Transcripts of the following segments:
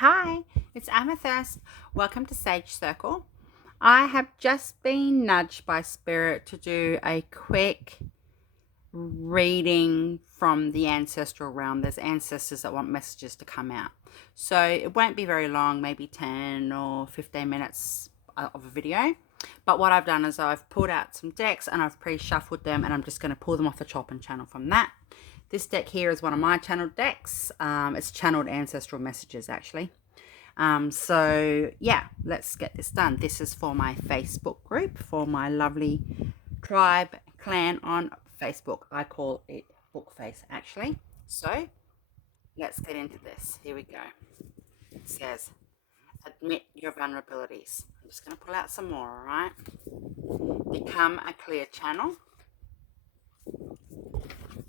Hi, it's Amythyst. Welcome to Sage Circle. I have just been nudged by Spirit to do a quick reading from the ancestral realm. There's ancestors that want messages to come out. So it won't be very long, maybe 10 or 15 minutes of a video. But what I've done is I've pulled out some decks and I've pre-shuffled them, and I'm just going to pull them off the top and channel from that. This deck here is one of my channeled decks. It's channeled ancestral messages, actually. So yeah, let's get this done. This is for my Facebook group, for my lovely tribe clan on Facebook. I call it Bookface, actually. So let's get into this. Here we go. It says, admit your vulnerabilities. I'm just going to pull out some more, all right? Become a clear channel.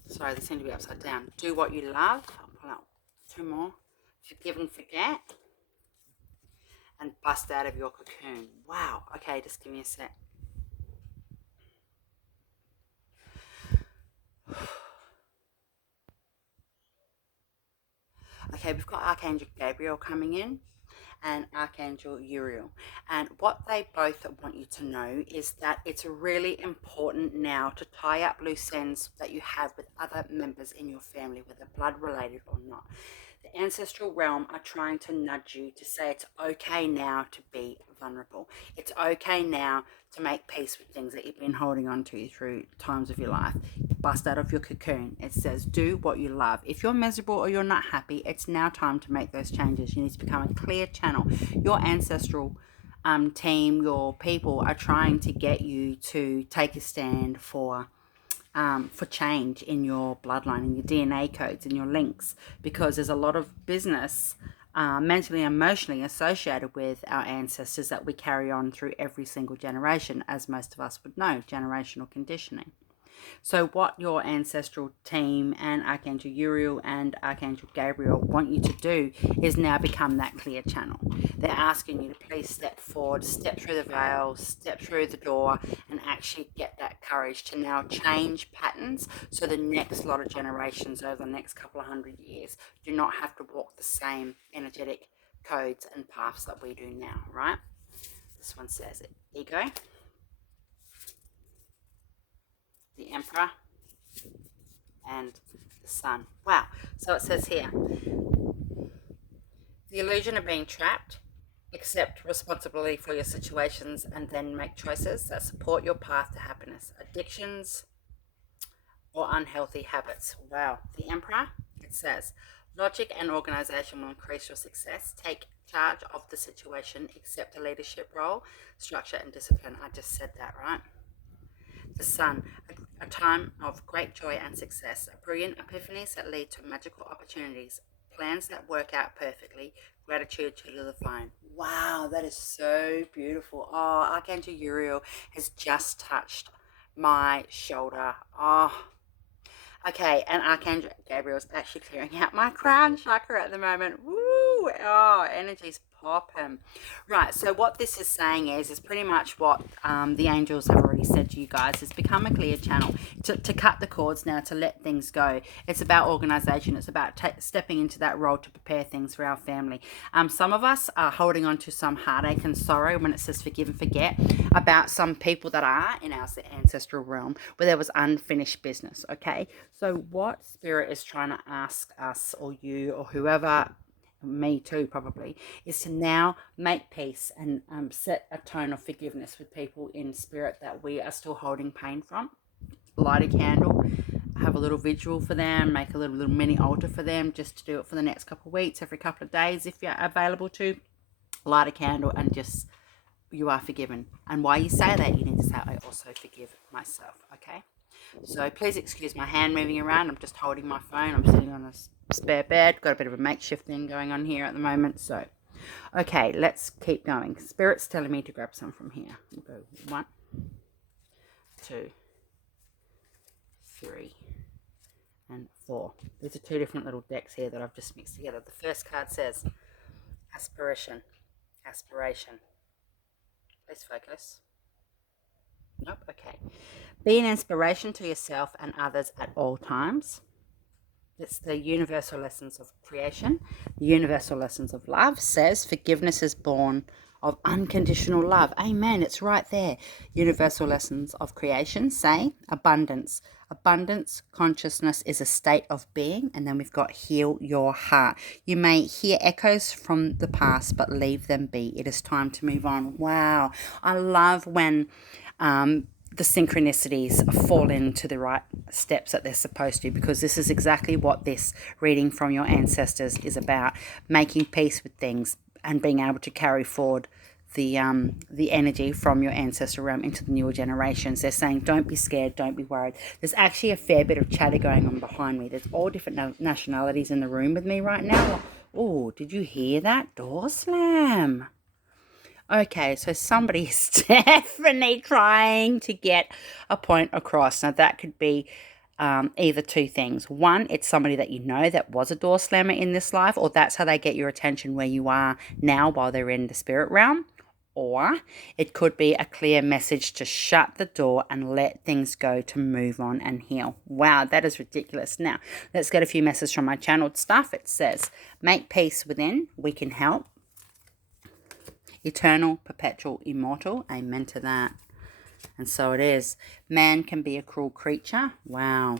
Sorry, they seem to be upside down. Do what you love. I'll pull out two more. Forgive and forget. And bust out of your cocoon. Wow. Okay, just give me a sec. Okay, we've got Archangel Gabriel coming in and Archangel Uriel. And what they both want you to know is that it's really important now to tie up loose ends that you have with other members in your family, whether blood related or not. The ancestral realm are trying to nudge you to say it's okay now to be vulnerable. It's okay now to make peace with things that you've been holding on to through times of your life. Bust out of your cocoon. It says do what you love. If you're miserable or you're not happy, it's now time to make those changes. You need to become a clear channel. Your ancestral team, your people are trying to get you to take a stand for change in your bloodline, in your DNA codes, in your links, because there's a lot of business mentally and emotionally associated with our ancestors that we carry on through every single generation, as most of us would know, generational conditioning. So what your ancestral team and Archangel Uriel and Archangel Gabriel want you to do is now become that clear channel. They're asking you to please step forward, step through the veil, step through the door, and actually get that courage to now change patterns so the next lot of generations over the next couple of 100 years do not have to walk the same energetic codes and paths that we do now, right? This one says it. Ego, the Emperor, and the Sun. Wow. So it says here, the illusion of being trapped. Accept responsibility for your situations and then make choices that support your path to happiness. Addictions or unhealthy habits. Wow. The Emperor, it says, logic and organization will increase your success. Take charge of the situation. Accept a leadership role, structure, and discipline. I just said that, right? The Sun, a time of great joy and success, brilliant epiphanies that lead to magical opportunities, plans that work out perfectly, gratitude to the divine. Wow, that is so beautiful. Oh, Archangel Uriel has just touched my shoulder. Oh, okay, and Archangel Gabriel is actually clearing out my crown chakra at the moment. Woo! Oh, energy's popping. Right, so what this is saying is pretty much what the angels have already said to you guys, is become a clear channel to cut the cords now, to let things go. It's about organization. It's about stepping into that role to prepare things for our family. Some of us are holding on to some heartache and sorrow when it says forgive and forget about some people that are in our ancestral realm where there was unfinished business, okay? So what Spirit is trying to ask us or you or whoever, me too probably, is to now make peace and set a tone of forgiveness with people in spirit that we are still holding pain from. Light a candle, have a little vigil for them, make a little mini altar for them, just to do it for the next couple of weeks, every couple of days if you're available to. Light a candle and just, you are forgiven. And while you say that, you need to say, I also forgive myself, okay? So please excuse my hand moving around. I'm just holding my phone. I'm sitting on a spare bed. Got a bit of a makeshift thing going on here at the moment. So, okay, let's keep going. Spirit's telling me to grab some from here. We'll go 1, 2, 3, and 4. These are 2 different little decks here that I've just mixed together. The first card says aspiration. Aspiration. Please focus. Nope. Okay. Be an inspiration to yourself and others at all times. It's the universal lessons of creation. The universal lessons of love says forgiveness is born of unconditional love. Amen. It's right there. Universal lessons of creation say abundance. Abundance consciousness is a state of being. And then we've got heal your heart. You may hear echoes from the past, but leave them be. It is time to move on. Wow. I love when the synchronicities fall into the right steps that they're supposed to, because this is exactly what this reading from your ancestors is about, making peace with things and being able to carry forward the energy from your ancestral realm into the newer generations. They're saying, don't be scared, don't be worried. There's actually a fair bit of chatter going on behind me. There's all different nationalities in the room with me right now. Oh, did you hear that door slam? Okay, so somebody's definitely trying to get a point across. Now, that could be either two things. One, it's somebody that you know that was a door slammer in this life, or that's how they get your attention where you are now while they're in the spirit realm. Or it could be a clear message to shut the door and let things go, to move on and heal. Wow, that is ridiculous. Now, let's get a few messages from my channeled stuff. It says, make peace within, we can help. Eternal, perpetual, immortal. Amen to that. And so it is. Man can be a cruel creature. Wow.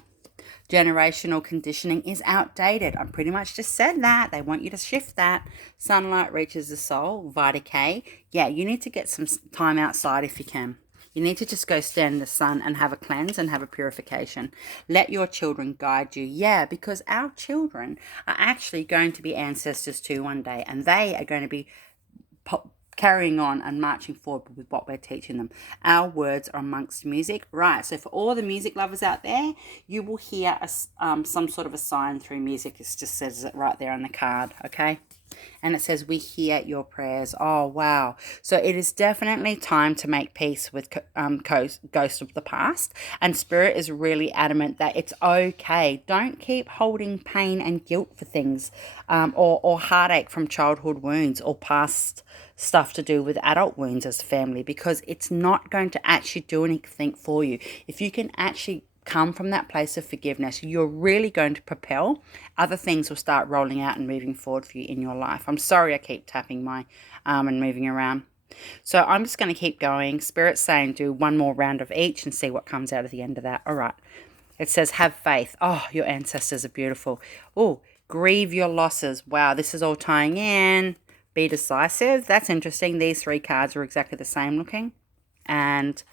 Generational conditioning is outdated. I pretty much just said that. They want you to shift that. Sunlight reaches the soul. Vita K. Yeah, you need to get some time outside if you can. You need to just go stand in the sun and have a cleanse and have a purification. Let your children guide you. Yeah, because our children are actually going to be ancestors too one day. And they are going to be carrying on and marching forward with what we're teaching them. Our words are amongst music. Right, so for all the music lovers out there, you will hear some sort of a sign through music. It just says it right there on the card, okay? And it says, we hear your prayers. Oh, wow. So it is definitely time to make peace with ghosts of the past. And Spirit is really adamant that it's okay. Don't keep holding pain and guilt for things, or heartache from childhood wounds or past stuff to do with adult wounds as a family, because it's not going to actually do anything for you. If you can actually come from that place of forgiveness, you're really going to propel. Other things will start rolling out and moving forward for you in your life. I'm sorry I keep tapping my arm and moving around. So I'm just going to keep going. Spirit's saying do one more round of each and see what comes out at the end of that. All right. It says have faith. Oh, your ancestors are beautiful. Oh, grieve your losses. Wow, this is all tying in. Be decisive. That's interesting. These three cards are exactly the same looking. And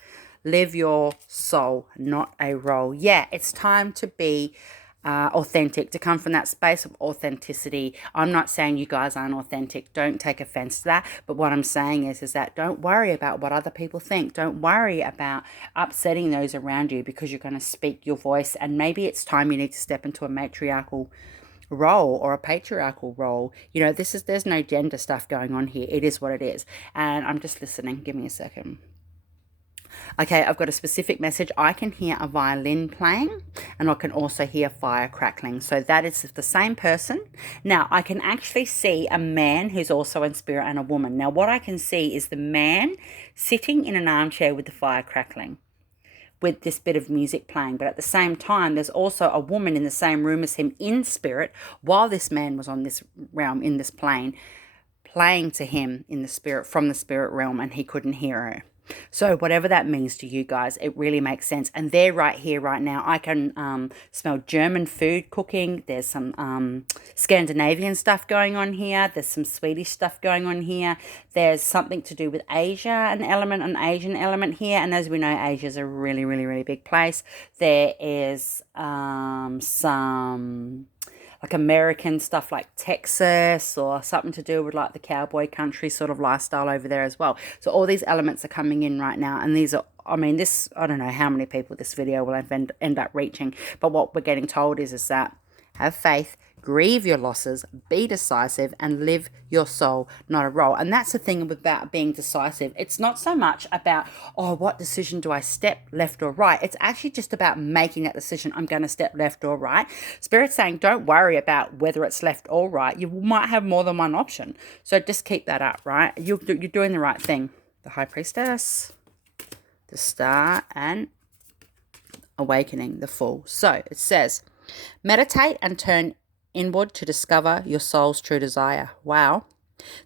live your soul, not a role. Yeah, it's time to be authentic, to come from that space of authenticity. I'm not saying you guys aren't authentic. Don't take offense to that. But what I'm saying is that don't worry about what other people think. Don't worry about upsetting those around you, because you're going to speak your voice. And maybe it's time you need to step into a matriarchal role or a patriarchal role. You know, there's no gender stuff going on here. It is what it is. And I'm just listening. Give me a second. Okay, I've got a specific message. I can hear a violin playing, and I can also hear fire crackling. So that is the same person. Now, I can actually see a man who's also in spirit and a woman. Now, what I can see is the man sitting in an armchair with the fire crackling, with this bit of music playing. But at the same time, there's also a woman in the same room as him in spirit, while this man was on this realm, in this plane, playing to him in the spirit, from the spirit realm, and he couldn't hear her. So whatever that means to you guys, it really makes sense. And they're right here, right now. I can smell German food cooking. There's some Scandinavian stuff going on here. There's some Swedish stuff going on here. There's something to do with Asia, an Asian element here. And as we know, Asia's a really, really, really big place. There is some like American stuff like Texas, or something to do with like the cowboy country sort of lifestyle over there as well. So all these elements are coming in right now. And these are, I mean, this, I don't know how many people this video will end up reaching. But what we're getting told is that have faith, grieve your losses, be decisive, and live your soul, not a role. And that's the thing about being decisive. It's not so much about, oh, what decision do I step left or right? It's actually just about making that decision. I'm going to step left or right. Spirit's saying, don't worry about whether it's left or right. You might have more than one option. So just keep that up, right? You're doing the right thing. The High Priestess, the Star, and Awakening, the Fool. So it says, Meditate and turn inward to discover your soul's true desire. Wow.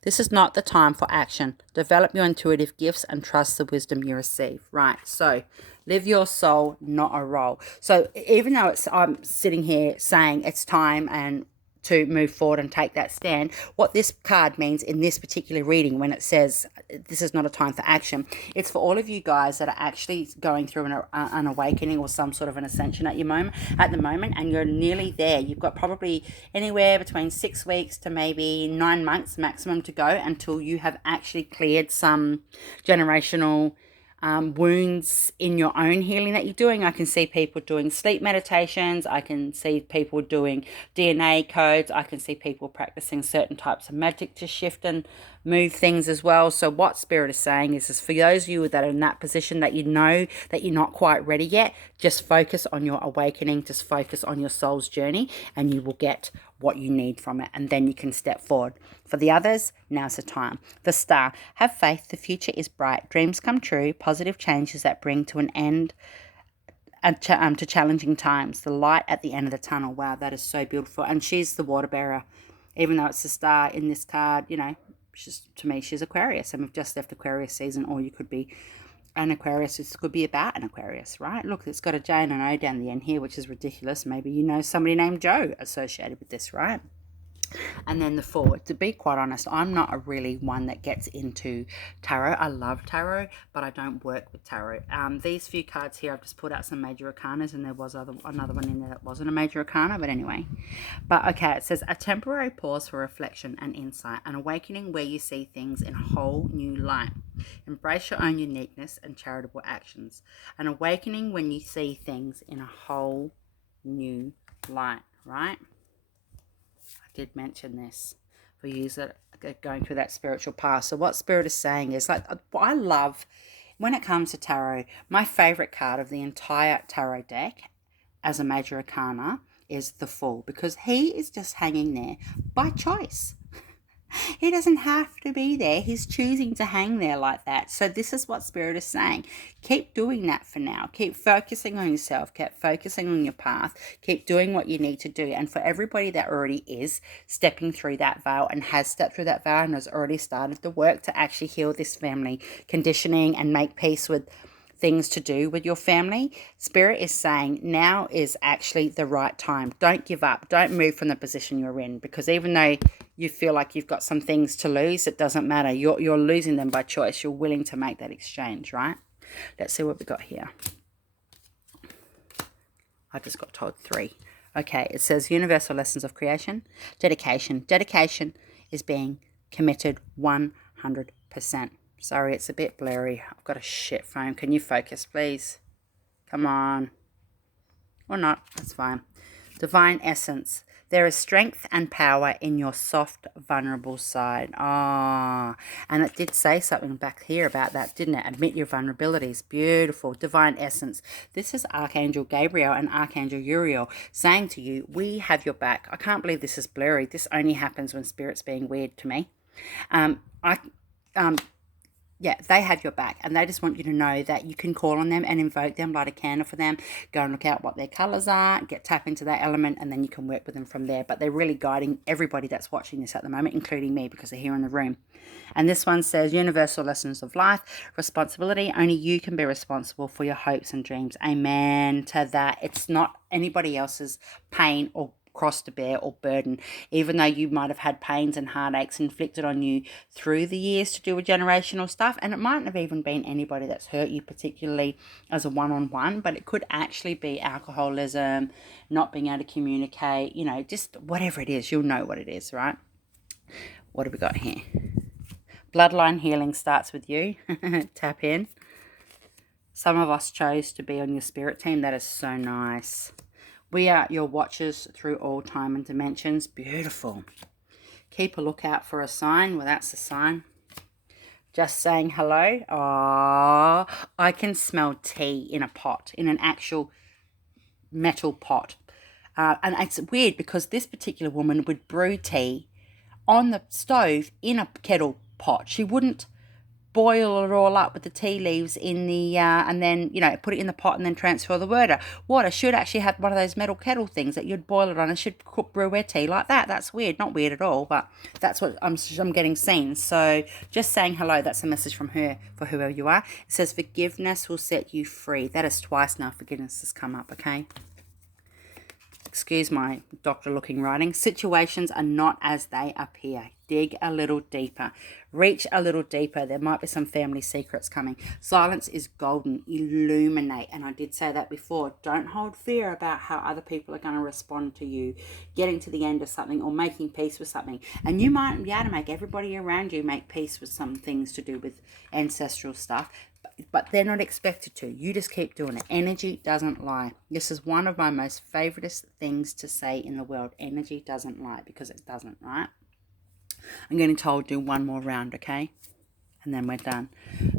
This is not the time for action. Develop your intuitive gifts and trust the wisdom you receive. Right. So live your soul, not a role. So even though I'm sitting here saying it's time and to move forward and take that stand, what this card means in this particular reading when it says this is not a time for action, it's for all of you guys that are actually going through an awakening or some sort of an ascension at the moment, and you're nearly there. You've got probably anywhere between 6 weeks to maybe 9 months maximum to go until you have actually cleared some generational wounds in your own healing that you're doing. I can see people doing sleep meditations. I can see people doing DNA codes. I can see people practicing certain types of magic to shift and move things as well. So what Spirit is saying is for those of you that are in that position that you know that you're not quite ready yet, just focus on your awakening, just focus on your soul's journey, and you will get what you need from it, and then you can step forward. For the others, now's the time. The Star. Have faith, the future is bright. Dreams come true, positive changes that bring to an end and to challenging times. The light at the end of the tunnel. Wow, that is so beautiful. And she's the water bearer. Even though it's the Star in this card, you know, to me, she's Aquarius, and we've just left Aquarius season, or you could be an Aquarius. This could be about an Aquarius, right? Look, it's got a J and an O down the end here, which is ridiculous. Maybe you know somebody named Joe associated with this, right? And then the Four. To be quite honest, I'm not a really one that gets into tarot. I love tarot, but I don't work with tarot. These few cards here, I've just put out some major arcanas, and there was another one in there that wasn't a major arcana, but anyway. But okay, it says a temporary pause for reflection and insight, an awakening where you see things in a whole new light. Embrace your own uniqueness and charitable actions. An awakening when you see things in a whole new light, right? Did mention this for you that are going through that spiritual path. So what Spirit is saying is, like, I love when it comes to tarot, my favorite card of the entire tarot deck as a major arcana is the Fool, because he is just hanging there by choice. He doesn't have to be there. He's choosing to hang there like that. So this is what Spirit is saying. Keep doing that for now. Keep focusing on yourself. Keep focusing on your path. Keep doing what you need to do. And for everybody that already is stepping through that veil and has stepped through that veil and has already started the work to actually heal this family conditioning and make peace with things to do with your family, Spirit is saying now is actually the right time. Don't give up. Don't move from the position you're in, because even though you feel like you've got some things to lose, it doesn't matter. You're losing them by choice. You're willing to make that exchange, right? Let's see what we got here. I just got told 3. Okay, it says universal lessons of creation, dedication. Dedication is being committed 100%. Sorry, it's a bit blurry. I've got a shit phone. Can you focus, please? Come on. Or not. That's fine. Divine essence. There is strength and power in your soft, vulnerable side. Ah, and it did say something back here about that, didn't it? Admit your vulnerabilities. Beautiful. Divine essence. This is Archangel Gabriel and Archangel Uriel saying to you, we have your back. I can't believe this is blurry. This only happens when Spirit's being weird to me. Yeah, they have your back, and they just want you to know that you can call on them and invoke them, light a candle for them, go and look out what their colours are, tap into that element, and then you can work with them from there. But they're really guiding everybody that's watching this at the moment, including me, because they're here in the room. And this one says, universal lessons of life, responsibility. Only you can be responsible for your hopes and dreams. Amen to that. It's not anybody else's pain or cross to bear or burden, even though you might have had pains and heartaches inflicted on you through the years to do with generational stuff. And it mightn't have even been anybody that's hurt you particularly as a one-on-one, but it could actually be alcoholism, not being able to communicate, you know, just whatever it is. You'll know what it is, right? What have we got here? Bloodline healing starts with you. Tap in. Some of us chose to be on your spirit team. That is so nice. We are your watchers through all time and dimensions. Beautiful. Keep a lookout for a sign. Well, that's a sign. Just saying hello. Oh, I can smell tea in a pot, in an actual metal pot. And it's weird because this particular woman would brew tea on the stove in a kettle pot. She wouldn't boil it all up with the tea leaves in the, and then, you know, put it in the pot and then transfer the water. Should actually have one of those metal kettle things that you'd boil it on and should cook brew our tea like that. That's weird. Not weird at all, but that's what I'm getting seen. So just saying hello. That's a message from her for whoever you are. It says forgiveness will set you free. That is twice now forgiveness has come up, okay? Excuse my doctor-looking writing. Situations are not as they appear. Dig a little deeper. Reach a little deeper. There might be some family secrets coming. Silence is golden. Illuminate. And I did say that before. Don't hold fear about how other people are going to respond to you. Getting to the end of something or making peace with something. And you might be able to make everybody around you make peace with some things to do with ancestral stuff. But they're not expected to. You just keep doing it. Energy doesn't lie. This is one of my most favoriteest things to say in the world. Energy doesn't lie, because it doesn't, right? I'm getting told do one more round, okay? And then we're done.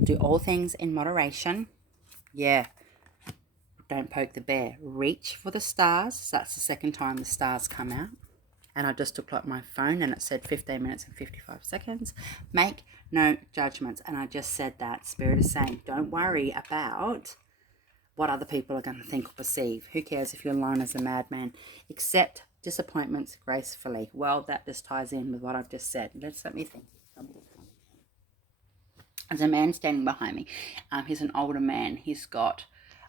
Do all things in moderation. Yeah. Don't poke the bear. Reach for the stars. That's the second time the stars come out. And I just took like my phone and it said 15 minutes and 55 seconds. Make no judgments. And I just said that. Spirit is saying, don't worry about what other people are going to think or perceive. Who cares if you're alone as a madman? Accept disappointments gracefully. Well, that just ties in with what I've just said. Let me think. There's a man standing behind me. He's an older man. He's got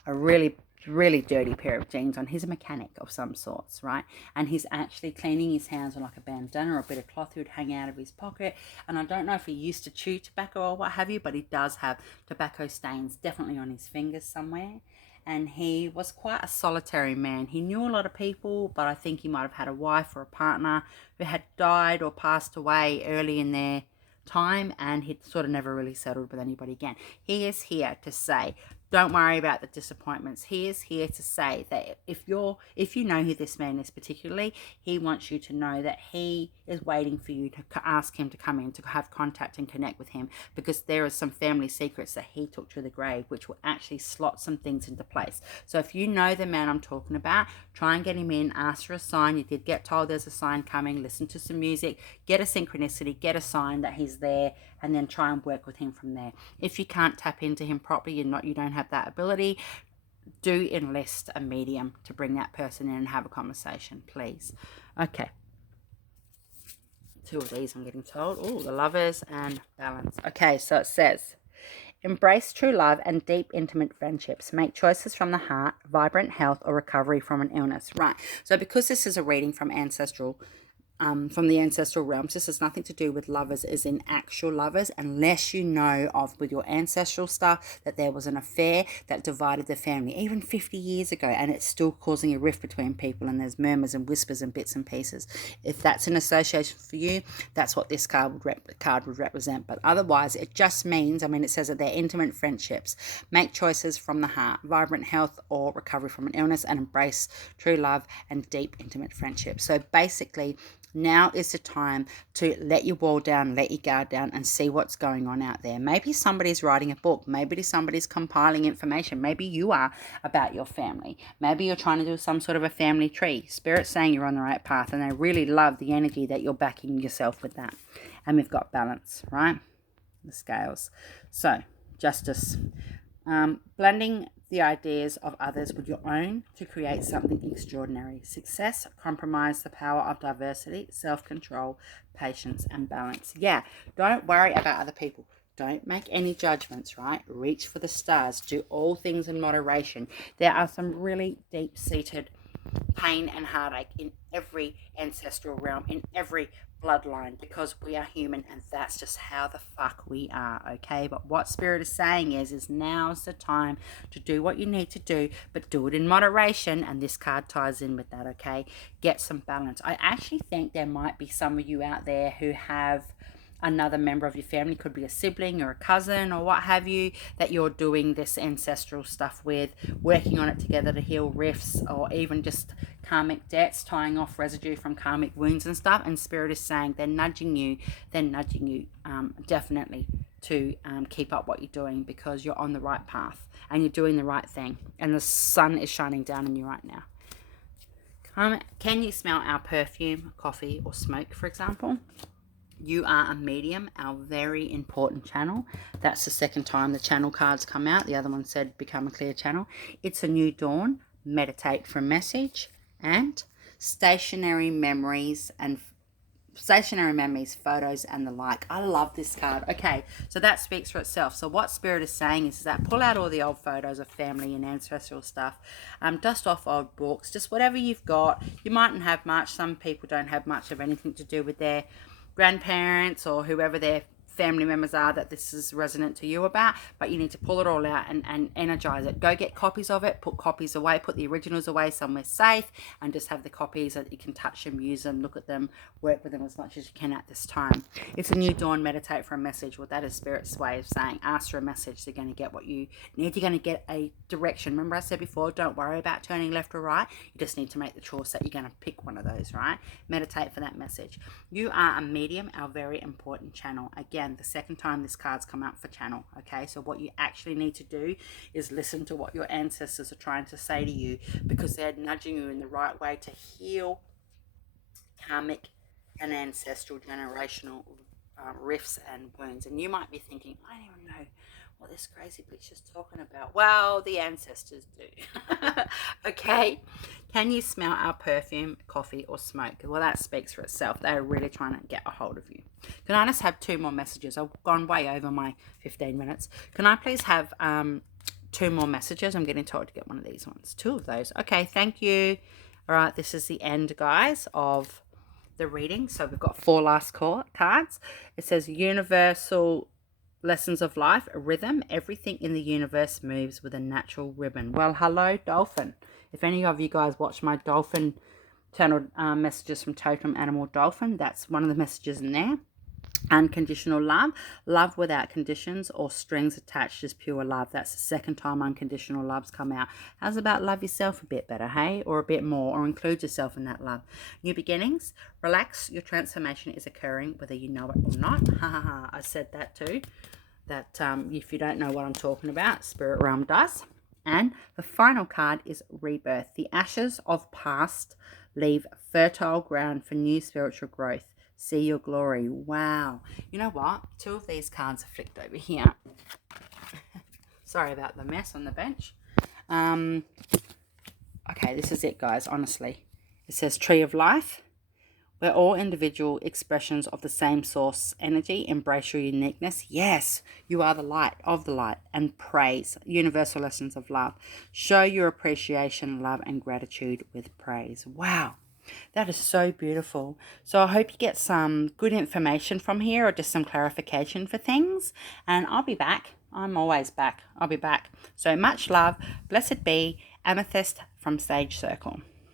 a really dirty pair of jeans on. He's a mechanic of some sorts, right? And he's actually cleaning his hands with like a bandana or a bit of cloth that would hang out of his pocket. And I don't know if he used to chew tobacco or what have you, but he does have tobacco stains definitely on his fingers somewhere. And he was quite a solitary man. He knew a lot of people, but I think he might have had a wife or a partner who had died or passed away early in their time, and he'd sort of never really settled with anybody again. He is here to say, don't worry about the disappointments. He is here to say that if you know who this man is particularly, he wants you to know that he is waiting for you to ask him to come in, to have contact and connect with him, because there are some family secrets that he took to the grave, which will actually slot some things into place. So if you know the man I'm talking about, try and get him in, ask for a sign. You did get told there's a sign coming, listen to some music, get a synchronicity, get a sign that he's there, and then try and work with him from there. If you can't tap into him properly, you don't have that ability, do enlist a medium to bring that person in and have a conversation, please. Okay. 2 of these I'm getting told. Oh, the Lovers and Balance. Okay, so it says, embrace true love and deep, intimate friendships. Make choices from the heart, vibrant health, or recovery from an illness. Right. So because this is a reading from Ancestral, from the ancestral realms, this has nothing to do with lovers as in actual lovers, unless you know of, with your ancestral stuff, that there was an affair that divided the family even 50 years ago, and it's still causing a rift between people, and there's murmurs and whispers and bits and pieces. If that's an association for you, that's what this card would represent. But otherwise, it just means, it says that they're intimate friendships. Make choices from the heart, vibrant health or recovery from an illness, and embrace true love and deep, intimate friendships. So basically, now is the time to let your wall down, let your guard down, and see what's going on out there. Maybe somebody's writing a book. Maybe somebody's compiling information. Maybe you are, about your family. Maybe you're trying to do some sort of a family tree. Spirit's saying you're on the right path, and I really love the energy that you're backing yourself with that. And we've got balance, right? The scales. So, justice. Blending the ideas of others with your own to create something extraordinary. Success, compromise the power of diversity, self-control, patience, and balance. Yeah, don't worry about other people. Don't make any judgments, right? Reach for the stars. Do all things in moderation. There are some really deep-seated pain and heartache in every ancestral realm, in every bloodline, because we are human, and that's just how the fuck we are, okay? But what Spirit is saying is now's the time to do what you need to do, but do it in moderation, and this card ties in with that, okay? Get some balance. I actually think there might be some of you out there who have another member of your family, could be a sibling or a cousin or what have you, that you're doing this ancestral stuff with, working on it together to heal rifts, or even just karmic debts, tying off residue from karmic wounds and stuff. And Spirit is saying they're nudging you definitely to keep up what you're doing, because you're on the right path and you're doing the right thing, and the sun is shining down on you right now. Can you smell our perfume, coffee, or smoke, for example? You are a medium, our very important channel. That's the second time the channel cards come out. The other one said become a clear channel. It's a new dawn. Meditate for a message. And stationary memories, photos, and the like. I love this card. Okay, so that speaks for itself. So what Spirit is saying is that pull out all the old photos of family and ancestral stuff, dust off old books, just whatever you've got. You mightn't have much. Some people don't have much of anything to do with their grandparents or whoever their family members are that this is resonant to you about, but you need to pull it all out and energize it. Go get copies of it, put copies away, put the originals away somewhere safe, and just have the copies that you can touch them, use them, look at them, work with them as much as you can at this time. It's a new dawn. Meditate for a message. Well, that is Spirit's way of saying ask for a message. They're going to get what you need. You're going to get a direction. Remember I said before, don't worry about turning left or right. You just need to make the choice that you're going to pick one of those, right? Meditate for that message. You are a medium, our very important channel. Again, the second time this card's come out for channel. Okay, so what you actually need to do is listen to what your ancestors are trying to say to you, because they're nudging you in the right way to heal karmic and ancestral generational rifts and wounds. And you might be thinking, I don't even know what this crazy bitch is talking about. Well, the ancestors do. Okay, can you smell our perfume, coffee, or smoke? Well, that speaks for itself. They're really trying to get a hold of you. Can I just have 2 more messages? I've gone way over my 15 minutes. Can I please have 2 more messages? I'm getting told to get one of these ones. 2 of those. Okay, thank you. All right, this is the end, guys, of the reading. So we've got 4 last cards. It says universal lessons of life, a rhythm. Everything in the universe moves with a natural rhythm. Well, hello, dolphin. If any of you guys watch my dolphin channel messages from Totem Animal Dolphin, that's one of the messages in there. Unconditional love, love without conditions or strings attached is pure love. That's the second time unconditional love's come out. How's about love yourself a bit better, hey? Or a bit more, or include yourself in that love. New beginnings, relax, your transformation is occurring whether you know it or not. Ha ha ha, I said that too. That if you don't know what I'm talking about, Spirit Realm does. And the final card is Rebirth. The ashes of past leave fertile ground for new spiritual growth. See your glory. Wow. You know what? 2 of these cards are flicked over here. Sorry about the mess on the bench. Okay, this is it, guys, honestly. It says Tree of Life. We're all individual expressions of the same source energy. Embrace your uniqueness. Yes, you are the light of the light. And praise. Universal lessons of love. Show your appreciation, love, and gratitude with praise. Wow. That is so beautiful. So I hope you get some good information from here, or just some clarification for things. And I'll be back. I'm always back. I'll be back. So much love. Blessed be. Amethyst from Sage Circle.